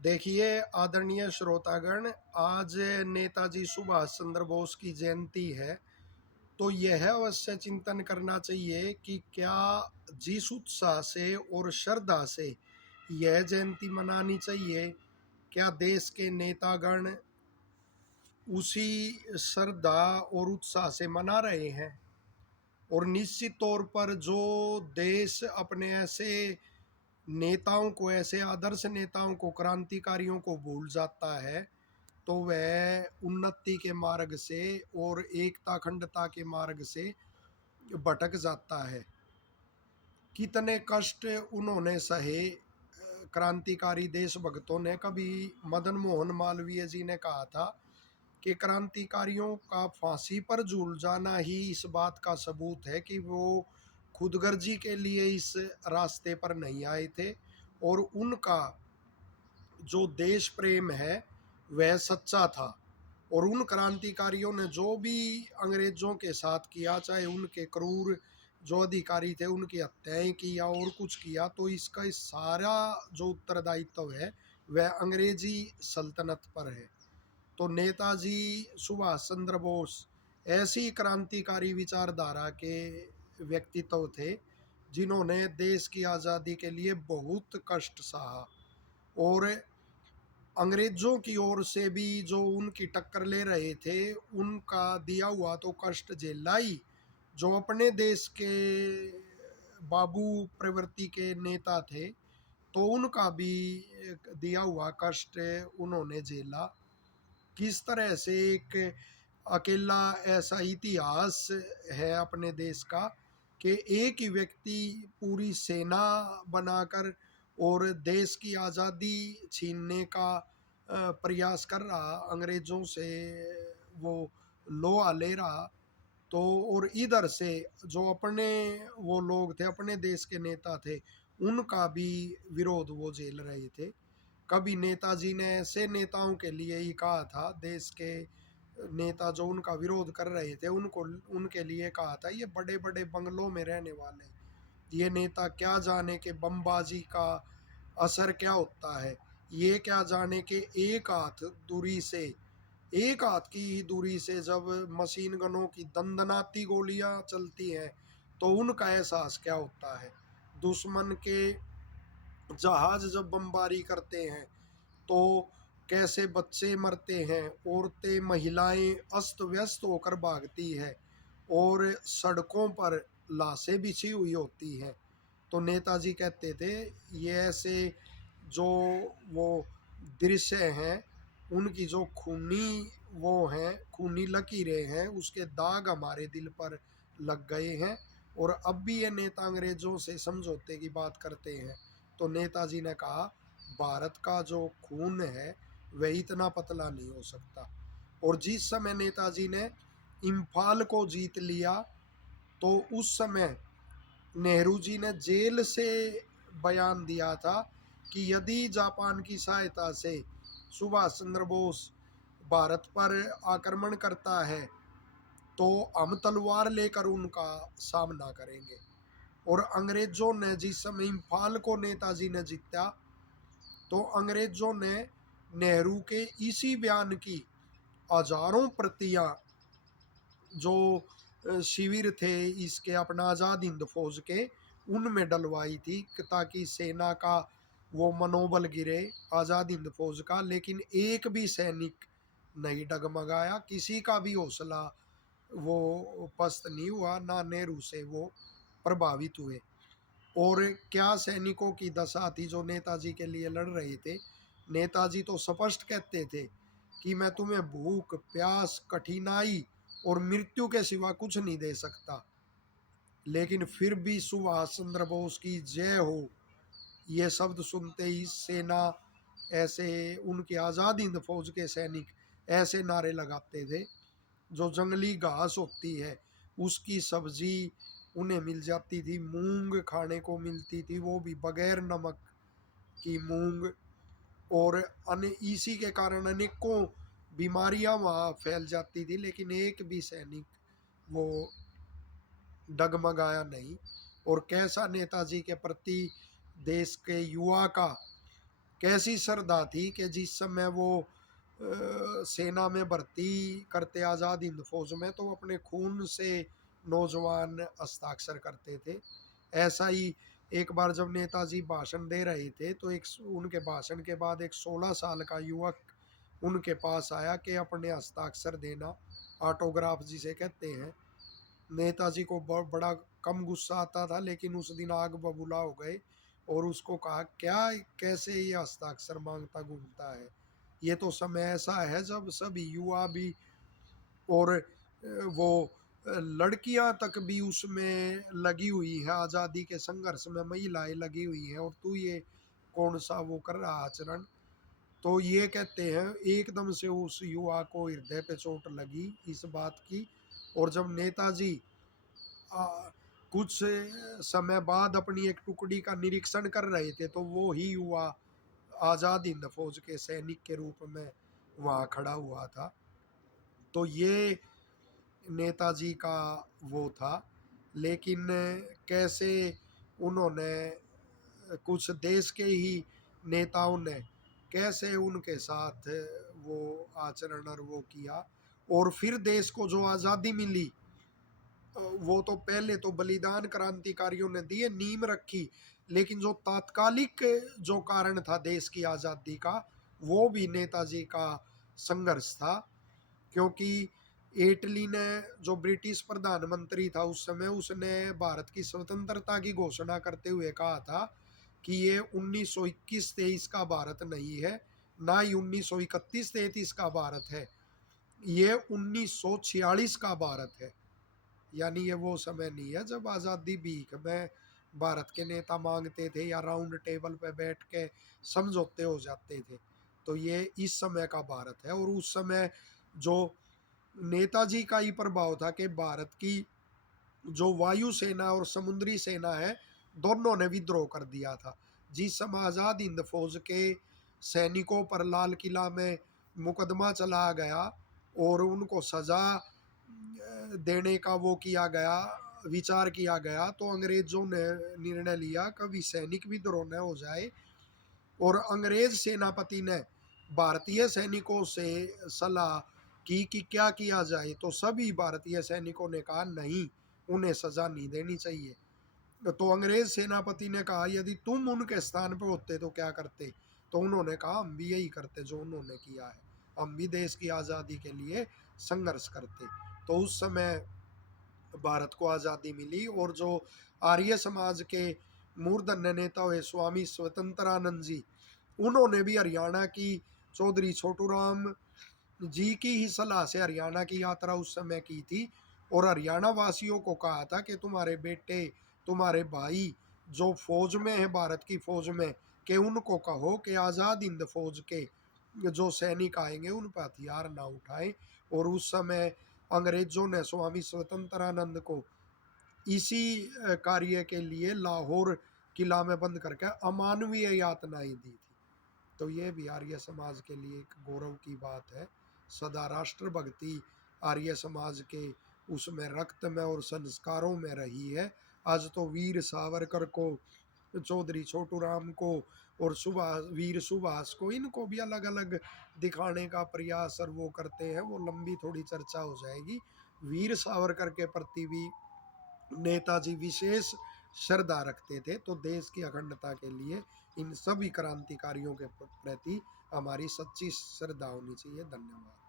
देखिए आदरणीय श्रोतागण, आज नेताजी सुभाष चंद्र बोस की जयंती है। तो यह अवश्य चिंतन करना चाहिए कि क्या जिस उत्साह से और श्रद्धा से यह जयंती मनानी चाहिए, क्या देश के नेतागण उसी श्रद्धा और उत्साह से मना रहे हैं। और निश्चित तौर पर जो देश अपने ऐसे नेताओं को, ऐसे आदर्श नेताओं को, क्रांतिकारियों को भूल जाता है, तो वह उन्नति के मार्ग से और एकता अखंडता के मार्ग से भटक जाता है। कितने कष्ट उन्होंने सहे क्रांतिकारी देशभक्तों ने। कभी मदन मोहन मालवीय जी ने कहा था कि क्रांतिकारियों का फांसी पर झूल जाना ही इस बात का सबूत है कि वो खुदगर्जी के लिए इस रास्ते पर नहीं आए थे, और उनका जो देश प्रेम है वह सच्चा था। और उन क्रांतिकारियों ने जो भी अंग्रेजों के साथ किया, चाहे उनके क्रूर जो अधिकारी थे उनकी हत्याएं की या और कुछ किया, तो इसका इस सारा जो उत्तरदायित्व है वह अंग्रेजी सल्तनत पर है। तो नेताजी सुभाष चंद्र बोस ऐसी क्रांतिकारी विचारधारा के व्यक्तित्व थे जिन्होंने देश की आज़ादी के लिए बहुत कष्ट सहा। और अंग्रेजों की ओर से भी जो उनकी टक्कर ले रहे थे उनका दिया हुआ तो कष्ट झेला ही। जो अपने देश के बाबू प्रवृत्ति के नेता थे तो उनका भी दिया हुआ कष्ट उन्होंने झेला। किस तरह से एक अकेला ऐसा इतिहास है अपने देश का कि एक ही व्यक्ति पूरी सेना बनाकर और देश की आज़ादी छीनने का प्रयास कर रहा, अंग्रेज़ों से वो लोहा ले रहा। तो और इधर से जो अपने वो लोग थे, अपने देश के नेता थे, उनका भी विरोध वो झेल रहे थे। कभी नेताजी ने ऐसे नेताओं के लिए ही कहा था, देश के नेता जो उनका विरोध कर रहे थे उनको, उनके लिए कहा था ये बड़े बड़े बंगलों में रहने वाले, ये नेता क्या जाने के बमबाजी का असर क्या होता है, ये क्या जाने के एक हाथ दूरी से, एक हाथ की ही दूरी से जब मशीन गनों की दंदनाती गोलियां चलती हैं तो उनका एहसास क्या होता है। दुश्मन के जहाज जब बमबारी करते हैं तो कैसे बच्चे मरते हैं, औरतें महिलाएं अस्त व्यस्त होकर भागती है और सड़कों पर लाशें बिछी हुई होती हैं। तो नेताजी कहते थे ये ऐसे जो वो दृश्य हैं, उनकी जो खूनी वो हैं, खूनी लकीरें हैं, उसके दाग हमारे दिल पर लग गए हैं। और अब भी ये नेता अंग्रेजों से समझौते की बात करते हैं। तो नेताजी ने कहा भारत का जो खून है वह इतना पतला नहीं हो सकता। और जिस समय नेताजी ने इम्फाल को जीत लिया तो उस समय नेहरू जी ने जेल से बयान दिया था कि यदि जापान की सहायता से सुभाष चंद्र बोस भारत पर आक्रमण करता है तो हम तलवार लेकर उनका सामना करेंगे। और अंग्रेजों ने जिस समय इम्फाल को नेताजी ने जीता तो अंग्रेजों ने नेहरू के इसी बयान की हजारों प्रतियां जो शिविर थे इसके अपना आज़ाद हिंद फौज के, उनमें डलवाई थी ताकि सेना का वो मनोबल गिरे, आज़ाद हिंद फौज का। लेकिन एक भी सैनिक नहीं डगमगाया, किसी का भी हौसला वो पस्त नहीं हुआ, ना नेहरू से वो प्रभावित हुए। और क्या सैनिकों की दशा थी जो नेताजी के लिए लड़ रहे थे। नेताजी तो स्पष्ट कहते थे कि मैं तुम्हें भूख प्यास कठिनाई और मृत्यु के सिवा कुछ नहीं दे सकता। लेकिन फिर भी सुभाष चंद्र बोस की जय हो ये शब्द सुनते ही सेना ऐसे, उनके आज़ाद हिंद फौज के सैनिक ऐसे नारे लगाते थे। जो जंगली घास होती है उसकी सब्जी उन्हें मिल जाती थी, मूंग खाने को मिलती थी, वो भी बगैर नमक की मूंग। और इसी के कारण अनेकों बीमारियां वहाँ फैल जाती थी, लेकिन एक भी सैनिक वो डगमगाया नहीं। और कैसा नेताजी के प्रति देश के युवा का कैसी श्रद्धा थी कि जिस समय वो सेना में भर्ती करते आज़ाद हिंद फौज में, तो अपने खून से नौजवान हस्ताक्षर करते थे। ऐसा ही एक बार जब नेताजी भाषण दे रहे थे, तो एक उनके भाषण के बाद एक 16 साल का युवक उनके पास आया कि अपने हस्ताक्षर देना, ऑटोग्राफ जिसे कहते हैं। नेताजी को बड़ा कम गुस्सा आता था, लेकिन उस दिन आग बबूला हो गए और उसको कहा, क्या कैसे ये हस्ताक्षर मांगता घूमता है? ये तो समय ऐसा है जब सभी युवा भी और वो लड़कियां तक भी उसमें लगी हुई है, आज़ादी के संघर्ष में महिलाएं लगी हुई हैं, और तू ये कौन सा वो कर रहा आचरण? तो ये कहते हैं एकदम से उस युवा को हृदय पे चोट लगी इस बात की। और जब नेताजी आ, कुछ समय बाद अपनी एक टुकड़ी का निरीक्षण कर रहे थे, तो वो ही युवा आज़ाद हिंद फौज के सैनिक के रूप में वहाँ खड़ा हुआ था। तो ये नेताजी का वो था। लेकिन कैसे उन्होंने कुछ देश के ही नेताओं ने कैसे उनके साथ वो आचरण और वो किया, और फिर देश को जो आज़ादी मिली, वो तो पहले तो बलिदान क्रांतिकारियों ने दिए, नींव रखी, लेकिन जो तात्कालिक जो कारण था देश की आज़ादी का, वो भी नेताजी का संघर्ष था। क्योंकि एटली ने, जो ब्रिटिश प्रधानमंत्री था उस समय, उसने भारत की स्वतंत्रता की घोषणा करते हुए कहा था कि ये 1921-23 का भारत नहीं है, ना ही 1931-33 का भारत है, ये 1946 का भारत है। यानी ये वो समय नहीं है जब आज़ादी भीख में भारत के नेता मांगते थे या राउंड टेबल पे बैठ के समझौते हो जाते थे। तो ये इस समय का भारत है। और उस समय जो नेताजी का ही प्रभाव था कि भारत की जो वायु सेना और समुद्री सेना है, दोनों ने विद्रोह कर दिया था। जिस समय आज़ाद हिंद फौज के सैनिकों पर लाल किला में मुकदमा चला गया और उनको सज़ा देने का वो किया गया, विचार किया गया, तो अंग्रेज़ों ने निर्णय लिया कभी सैनिक विद्रोह न हो जाए। और अंग्रेज सेनापति ने भारतीय सैनिकों से सलाह की कि क्या किया जाए, तो सभी भारतीय सैनिकों ने कहा नहीं, उन्हें सज़ा नहीं देनी चाहिए। तो अंग्रेज सेनापति ने कहा यदि तुम उनके स्थान पर होते तो क्या करते? तो उन्होंने कहा हम भी यही करते जो उन्होंने किया है, हम भी देश की आज़ादी के लिए संघर्ष करते। तो उस समय भारत को आज़ादी मिली। और जो आर्य समाज के मूर्धन्य नेता हुए स्वामी स्वतंत्रानंद जी, उन्होंने भी हरियाणा की चौधरी छोटू राम जी की ही सलाह से हरियाणा की यात्रा उस समय की थी, और हरियाणा वासियों को कहा था कि तुम्हारे बेटे, तुम्हारे भाई जो फौज में है, भारत की फौज में, कि उनको कहो कि आज़ाद हिंद फौज के जो सैनिक आएंगे उन पर हथियार ना उठाएं। और उस समय अंग्रेजों ने स्वामी स्वतंत्रानंद को इसी कार्य के लिए लाहौर किला में बंद करके अमानवीय यातनाएं दी थी। तो ये भी आर्य समाज के लिए एक गौरव की बात है। सदा राष्ट्रभक्ति आर्य समाज के उसमें रक्त में और संस्कारों में रही है। आज तो वीर सावरकर को, चौधरी छोटू राम को और सुभाष, वीर सुभाष को, इनको भी अलग अलग दिखाने का प्रयास और वो करते हैं, वो लंबी थोड़ी चर्चा हो जाएगी। वीर सावरकर के प्रति भी नेताजी विशेष श्रद्धा रखते थे। तो देश की अखंडता के लिए इन सभी क्रांतिकारियों के प्रति हमारी सच्ची श्रद्धा होनी चाहिए। धन्यवाद।